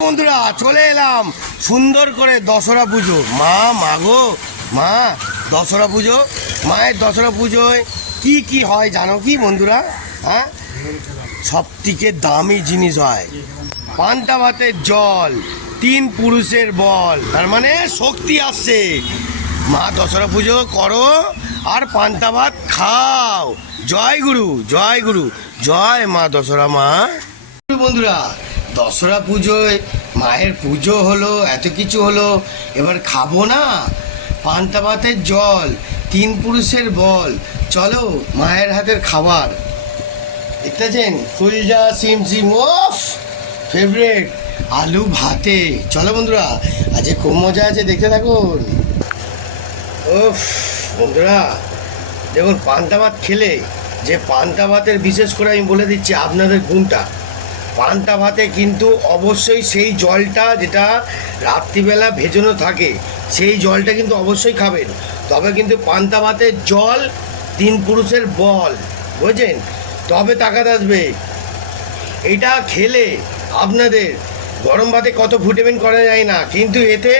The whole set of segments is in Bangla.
বন্ধুরা চলে এলাম সুন্দর করে দশরা পুজো। মা গো মা, দশরা পুজো, মায়ের দশরা পুজোয় কি কি হয় জানো কি বন্ধুরা? হ্যাঁ, সব থেকে দামি জিনিস হয় পান্তা ভাতের জল, তিন পুরুষের বল, তার মানে শক্তি আসছে। মা দশরা পুজো করো আর পান্তা ভাত খাও। জয় গুরু, জয় গুরু, জয় মা দশরা মা। বন্ধুরা দশরা পুজোয় মায়ের পুজো হলো, এত কিছু হলো, এবার খাবো না পান্তা ভাতের জল, তিন পুরুষের বল। চলো মায়ের হাতের খাবার দেখতেছেন, ফুলজা সিম সিম ওফ ফেভারেট আলু ভাতে। চলো বন্ধুরা আজকে খুব মজা আছে, দেখতে থাকুন। ওফ বন্ধুরা দেখুন, পান্তা ভাত খেলে যে পান্তা ভাতের বিশেষ করে আমি বলে দিচ্ছি আপনাদের গুণটা, পান্তা ভাতে কিন্তু অবশ্যই সেই জলটা যেটা রাত্রিবেলা ভেজানো থাকে সেই জলটা কিন্তু অবশ্যই খাবেন, তবে কিন্তু পান্তা ভাতের জল তিন পুরুষের বল, বুঝছেন? তবে তাকাত আসবে। এটা খেলে আপনাদের গরম ভাতে কত ভিটামিন করা যায় না, কিন্তু এতে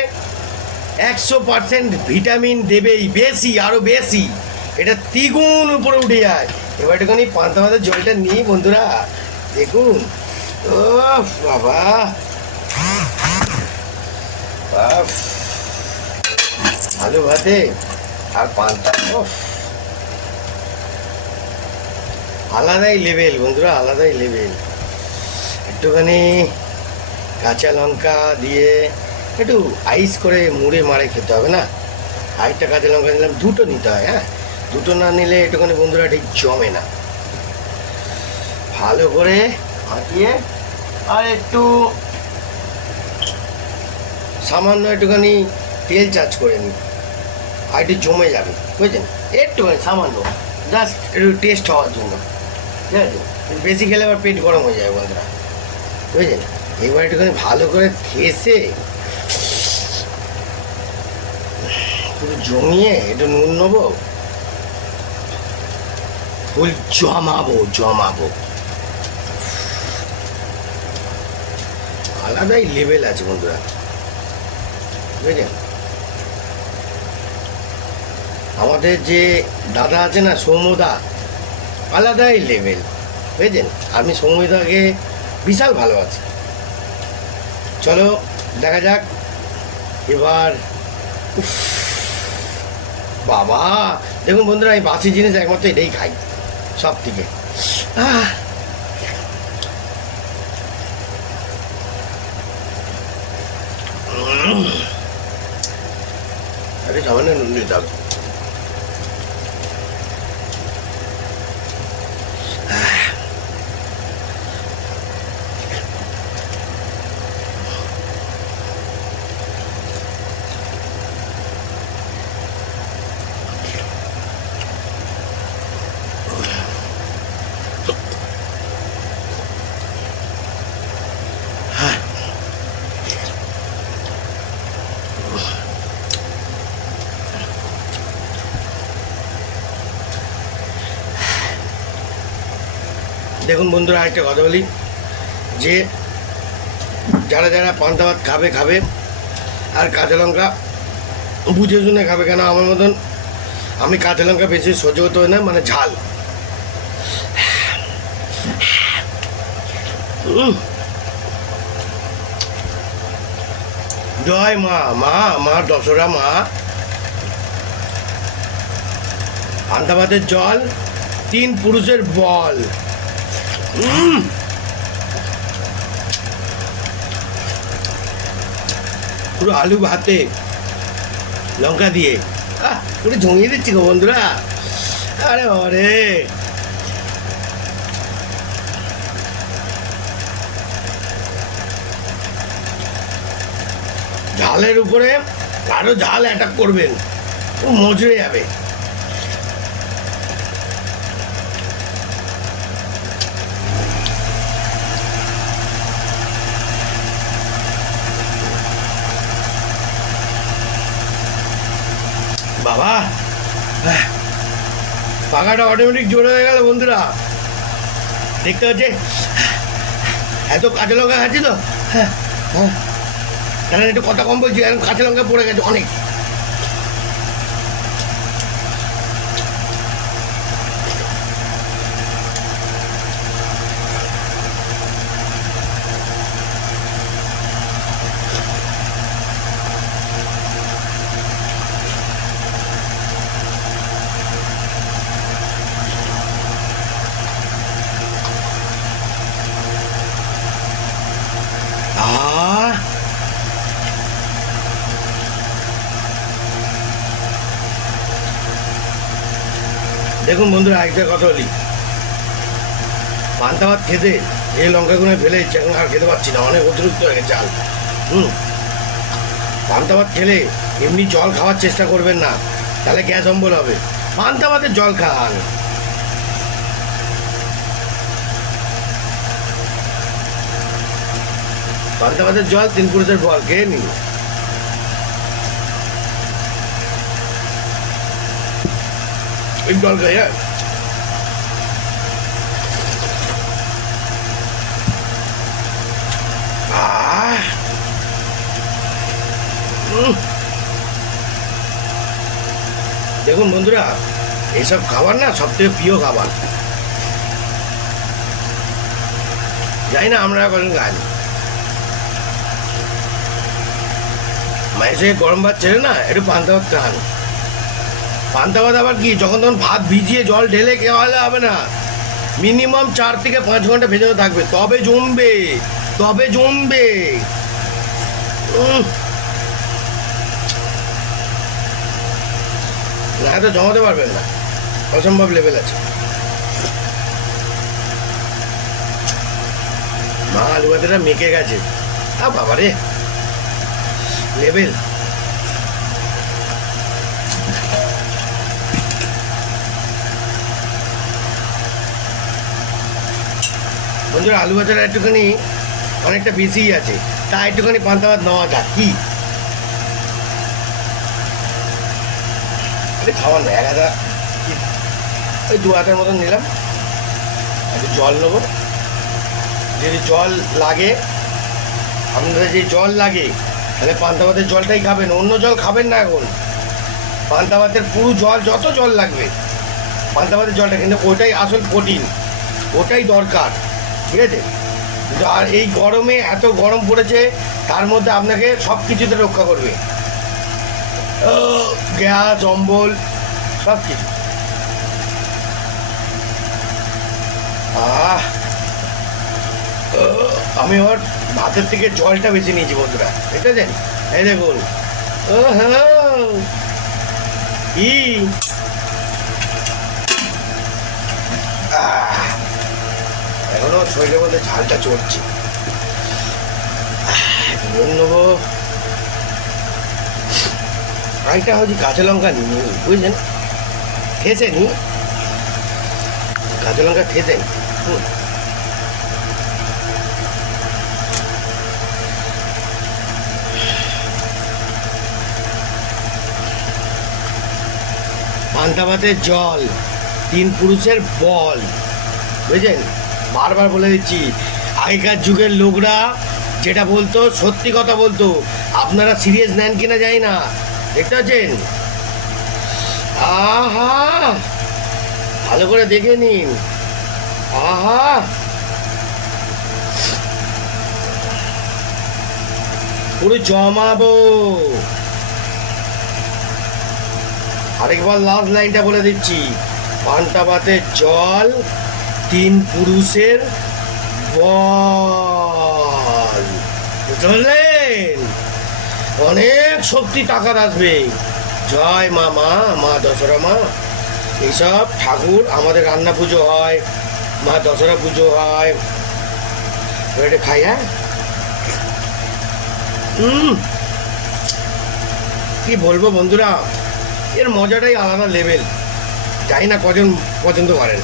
100% ভিটামিন দেবেই, বেশি, আরও বেশি, এটা দ্বিগুণ উপরে উঠে যায়। এবার একটুখানি পান্তা ভাতের জলটা নিই বন্ধুরা, দেখুন। ও বাবা, আলু ভাতে আর পান্তা, আলাদাই লেভেল বন্ধুরা, আলাদাই লেভেল। একটুখানি কাঁচা লঙ্কা দিয়ে একটু আইস করে মুড়ে মারে খেতে হবে না। আরেকটা কাঁচা লঙ্কা নিলাম, দুটো নিতে হয়। হ্যাঁ, দুটো না নিলে একটুখানি বন্ধুরা ঠিক জমে না। ভালো করে মাখিয়ে আর একটু সামান্য একটুখানি তেল চার্জ করে নিই, আর একটু জমে যাবে, বুঝছেন? একটুখানি সামান্য, জাস্ট একটু টেস্ট হওয়ার জন্য, ঠিক আছে? বেশি খেলে আবার পেট গরম হয়ে যায় বন্ধুরা, বুঝলেন? এবার একটুখানি ভালো করে ঘেঁষে পুরো জমিয়ে একটু নুন নেবো, ফুল জমাবো। আলাদাই লেভেল আছে বন্ধুরা, বুঝলেন? আমাদের যে দাদা আছে না, সৌম্যদা, আলাদাই লেভেল, বুঝলেন? আমি সৌম্যদাকে বিশাল ভালোবাসি। চলো দেখা যাক এবার। বাবা দেখুন বন্ধুরা, আমি বাসি জিনিস একমাত্র এটাই খাই সব থেকে। আরে সামান্য নুন দিতে হবে। দেখুন বন্ধুরা, আরেকটা কথা বলি, যে যারা যারা পান্তা ভাত খাবে আর কাঁচা লঙ্কা বুঝে শুনে খাবে, কেন আমার মতন আমি কাঁচা লঙ্কা বেশি সহ্য করতে হয় না, মানে ঝাল। জয় মা দশরা মা। পান্তা ভাতের জল, তিন পুরুষের বল। পুরো আলু ভাতে লঙ্কা দিয়ে পুরো জমিয়ে দিচ্ছি গো বন্ধুরা। আরে বাবারে, ঝালের উপরে আরো ঝাল অ্যাটাক করবেন, ও মজে যাবে। বাবা, পাখাটা অটোমেটিক জোরে হয়ে গেল বন্ধুরা, দেখতে হচ্ছে। এত কাঁচা লঙ্কা খাচ্ছি তো, হ্যাঁ, কারণ একটু কথা কম বলছি, এখন কাঁচা লঙ্কা পড়ে গেছে অনেক। আহ দেখুন বন্ধুরা, আরেকটা কথা বলি, পান্তা ভাত খেতে এই লঙ্কাগুলো ফেলে দিচ্ছে, এখন আর খেতে পারছি না, অনেক অতিরিক্ত হয়ে গেছে চাল। পান্তা ভাত খেলে এমনি জল খাওয়ার চেষ্টা করবেন না, তাহলে গ্যাস অম্বল হবে। পান্তা ভাতের জল খান। পান্তা ভাতের জল 3 পুরুষের বল খেয়ে নিন। এই জল খাই। হ্যাঁ, দেখুন বন্ধুরা, এইসব খাবার না সব থেকে প্রিয় খাবার। জানি না আমরা কখন খাই, মাঝে সাঝে গরম ভাত ছেড়ে না একটু পান্তা ভাত খান। পান্তা ভাত আবার কি যখন তখন ভাত ভিজিয়ে জল ঢেলে খাওয়ালে হবে না, মিনিমাম 4 থেকে 5 ঘন্টা ভেজানো থাকবে, তবে জমবে, তবে জমবে। না তো জমাতে পারবেন না, অসম্ভব লেভেল আছে। মা আলু ভাতেটা মেখে গেছে, বাবা রে লেভেল। বন্ধুরা, আলু ভাতেটা একটুখানি অনেকটা বেশি আছে, তা একটুখানি পান্তা ভাত নেওয়া যাক কি? খাওয়ার না, 1 হাতা ওই 2 হাতার মতন নিলাম। একটু জল নেবো, যদি জল লাগে, আপনাদের যে জল লাগে তাহলে পান্তা ভাতের জলটাই খাবেন, অন্য জল খাবেন না। এখন পান্তা ভাতের পুরো জল, যত জল লাগবে পান্তা ভাতের জলটা, কিন্তু ওটাই আসল প্রোটিন, ওটাই দরকার, ঠিক আছে? আর এই গরমে এত গরম পড়েছে, তার মধ্যে আপনাকে সব কিছুতে রক্ষা করবে, গ্যাস অম্বল সব কিছু। আমি আবার ভাতের থেকে জলটা বেছে নিয়েছি বন্ধুরা, দেখেছেন? এই দেখুন, কি এখনো শরীরের মধ্যে ঝালটা চড়ছে। নেবো আরেকটা, হচ্ছে কাঁচা লঙ্কা নিই, বুঝলেন? খেয়েছে নি কাঁচা লঙ্কা খেয়েছেন? পান্তা ভাতের জল 3 পুরুষের বল, বুঝলেন? বারবার বলে দিচ্ছি, আগেকার যুগের লোকরা যেটা বলতো সত্যি কথা বলতো, আপনারা সিরিয়াস নেন কিনা জানি না, দেখতে পাচ্ছেন? আহা, ভালো করে দেখে নিন। আহা, পুরো জমাবো। আরেকবার লাস্ট লাইনটা বলে দিচ্ছি, পান্তা ভাতের জল 3 পুরুষের বল, বুঝতে পারলেন? অনেক শক্তি টাকার আসবে। জয় মা, মা দশরা মা। এইসব ঠাকুর আমাদের রান্না পুজো হয়, মা দশরা পুজো হয়, এটা খাই। হ্যাঁ, কি বলবো বন্ধুরা, এর মজাটাই আলাদা লেভেল, জানি না কজন পছন্দ করেন।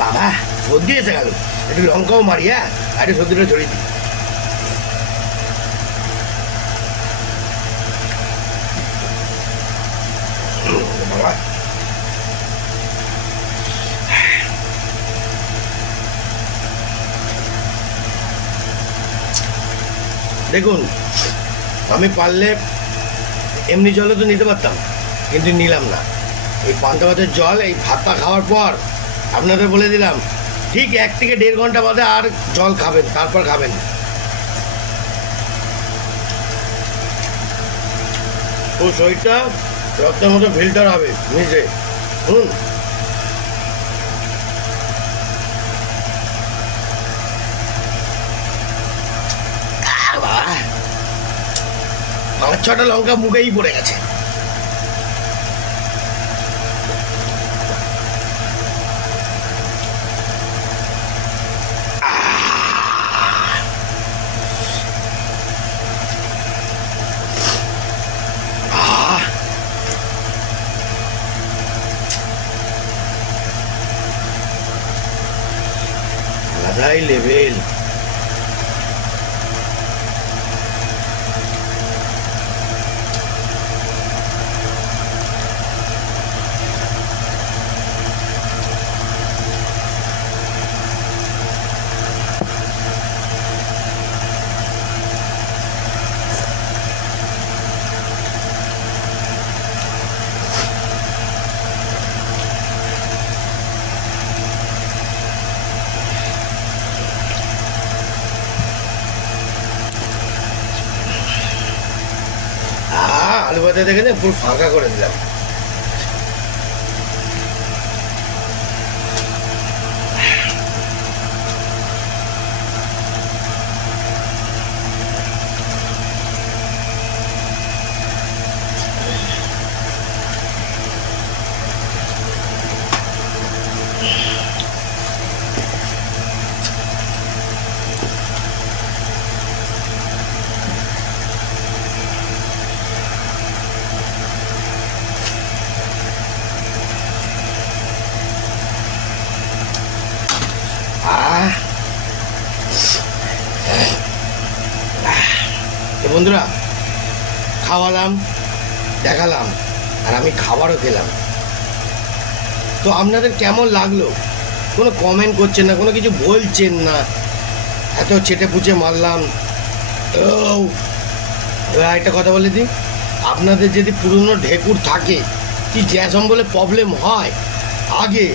বাবা সর্দি এসে গেল, একটু লঙ্কাও মারি। হ্যাঁ, একটু সর্দিটা ছড়িয়ে দিই। বাবা দেখুন, আমি পারলে এমনি জলও তো নিতে পারতাম, কিন্তু নিলাম না। এই পান্তা ভাতের জল এই ভাতটা খাওয়ার পর আপনাদের বলে দিলাম, ঠিক 1 থেকে 1.5 ঘন্টা বাদে আর জল খাবেন, তারপর খাবেন। ও শরীরটা রক্তের মতো ফিল্টার হবে নিজে। বাবা, 5-6টা লঙ্কা মুখেই পড়ে গেছে। আলাদাই লেভেল। আলু ভাতে দেখে পুরো ফাঁকা করে দিলাম। বন্ধুরা, খাওয়ালাম, দেখালাম, আর আমি খাবারও খেলাম। তো আপনাদের কেমন লাগলো? কোনো কমেন্ট করছেন না, কোনো কিছু বলছেন না, এত চেটে পুচে মারলাম। একটা কথা বলে দিই, আপনাদের যদি পুরনো ঢেকুর থাকে, কি গ্যাস অম্বলে প্রবলেম হয়, আগে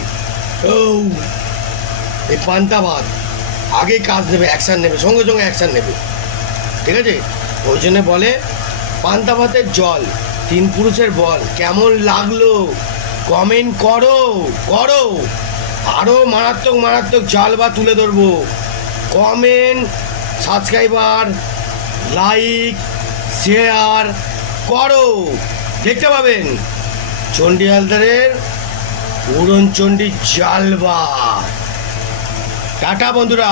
এই পান্তা ভাত আগেই কাজ নেবে, অ্যাকশান নেবে, সঙ্গে সঙ্গে অ্যাকশান নেবে, ঠিক আছে? ওই জন্য বলে পান্তা ভাতের জল 3 পুরুষের বল। কেমন লাগলো কমেন্ট করো করো, আরও মারাত্মক মারাত্মক জাল বা তুলে ধরবো। কমেন্ট, সাবস্ক্রাইবার, লাইক, শেয়ার করো, দেখতে পাবেন চণ্ডী হালদারের উড়নচণ্ডী জালবা। টাটা বন্ধুরা।